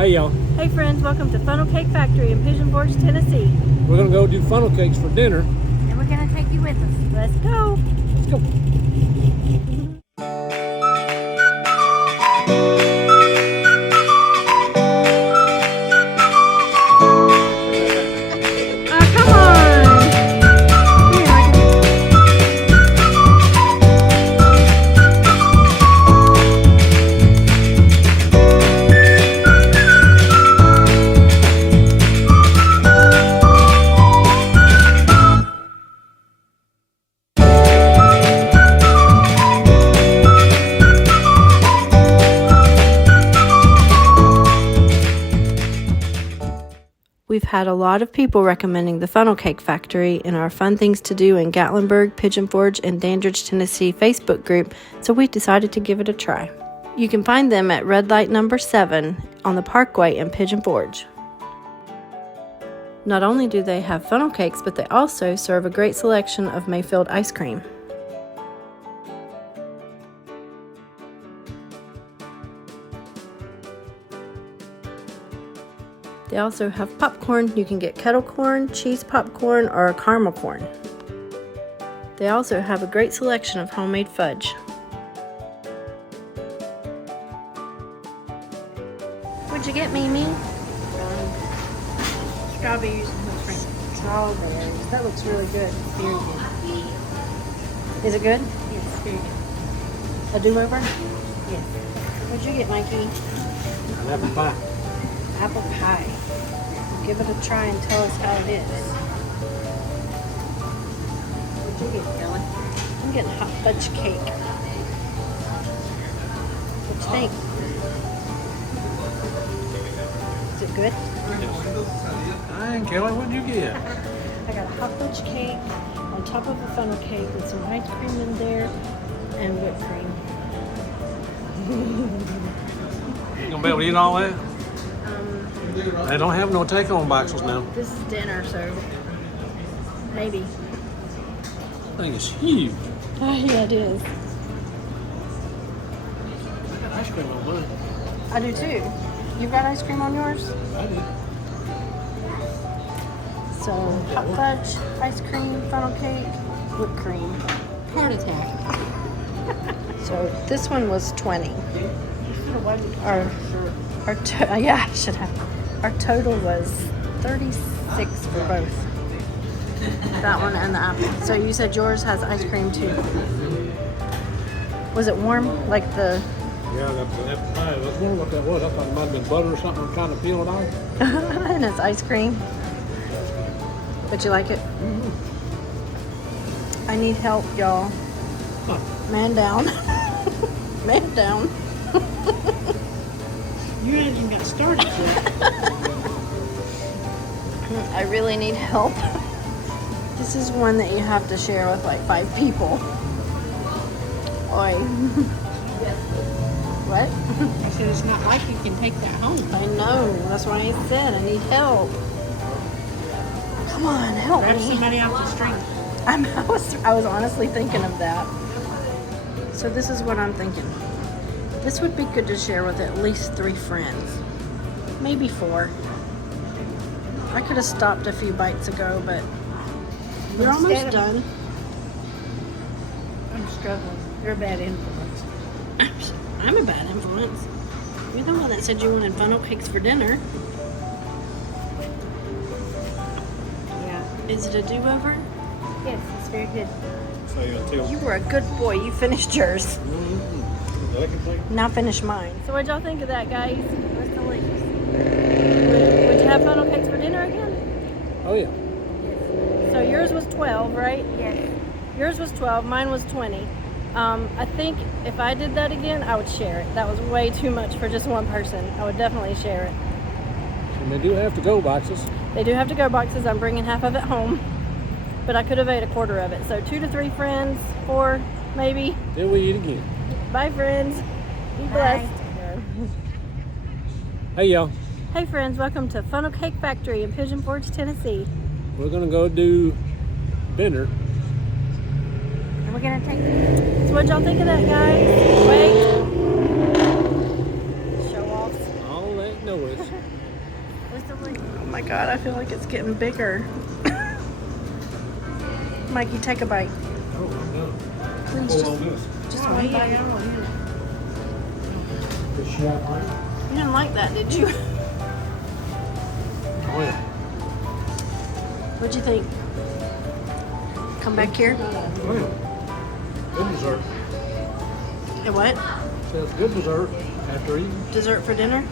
Hey y'all. Hey friends, welcome to Funnel Cake Factory in Pigeon, Tennessee. We're gonna go do funnel cakes for dinner. And we're gonna take you with us. Let's go. Let's go. We've had a lot of people recommending the Funnel Cake Factory in our Fun Things to Do in Gatlinburg, Pigeon Forge, and Dandridge, Tennessee Facebook group, so we decided to give it a try. You can find them at red light number 7 on the Parkway in Pigeon Forge. Not only do they have funnel cakes, but they also serve a great selection of Mayfield ice cream. They also have popcorn. You can get kettle corn, cheese popcorn, or caramel corn. They also have a great selection of homemade fudge. What'd you get, Mimi? Strawberries and whipped cream. Strawberries. That looks really good. Very good. Is it good? Yes, very good. A do-over? Yes. What'd you get, Mikey? Apple pie. Apple pie. Give it a try and tell us how it is. What'd you get, Kelly? I'm getting hot fudge cake. What you think? Is it good? Hi, Kelly, what'd you get? I got a hot fudge cake on top of a funnel cake with some ice cream in there and whipped cream. You gonna be able to eat all that? They don't have no take-home boxes now. This is dinner, so maybe. That thing is huge. Oh, yeah, it is. I got ice cream on mine. I do too. You got ice cream on yours? I do. So, hot fudge, ice cream, funnel cake, whipped cream. Heart attack. So, this one was 20. Yeah, I should have. Our total was 36 for both. That one and the apple. So you said yours has ice cream too. Was it warm? Like the... Yeah, that's pie. That's wondering what that was. I thought it might have been butter or something. I'm trying to peel it off. and it's ice cream. But you like it? Mm-hmm. I need help, y'all. Huh. Man down. Man down. You haven't even got started yet. I really need help. This is one that you have to share with like 5 people. Oi. What? I said it's not like you can take that home. I know. That's why I said I need help. Come on, help Grab me. somebody off the street. I was honestly thinking of that. So this is what I'm thinking. This would be good to share with at least 3 friends. Maybe 4. I could have stopped a few bites ago, but we're almost done. I'm struggling. You're a bad influence. I'm a bad influence. You're the one that said you wanted funnel cakes for dinner. Yeah. Is it a do-over? Yes, it's very good. So until... You were a good boy. You finished yours. Mm-hmm. Now finish mine. So what'd y'all think of that, guys? What's the ladies? Would you have funnel cakes for dinner again? Oh, yeah. So yours was 12, right? Yes. Yours was 12. Mine was 20. I think if I did that again, I would share it. That was way too much for just one person. I would definitely share it. And they do have to-go boxes. They do have to-go boxes. I'm bringing half of it home, but I could have ate a quarter of it. So 2 to 3 friends, 4 maybe. Till we eat again. Bye, friends. Be blessed. Hey, y'all. Hey, friends. Welcome to Funnel Cake Factory in Pigeon Forge, Tennessee. We're gonna go do dinner. And we're gonna take So what'd y'all think of that, guys? Wait. Show off. All that go with. What's the one? Oh my God, I feel like it's getting bigger. Mikey, take a bite. Oh, I'm done. Please, Hold on this. just Oh, one yeah, bite. I don't want it. Does she have mine? You didn't like that, did you? Oh, yeah. What'd you think? Come back here. Oh, yeah. Good dessert. Hey, what? Says good dessert after eating. Dessert for dinner?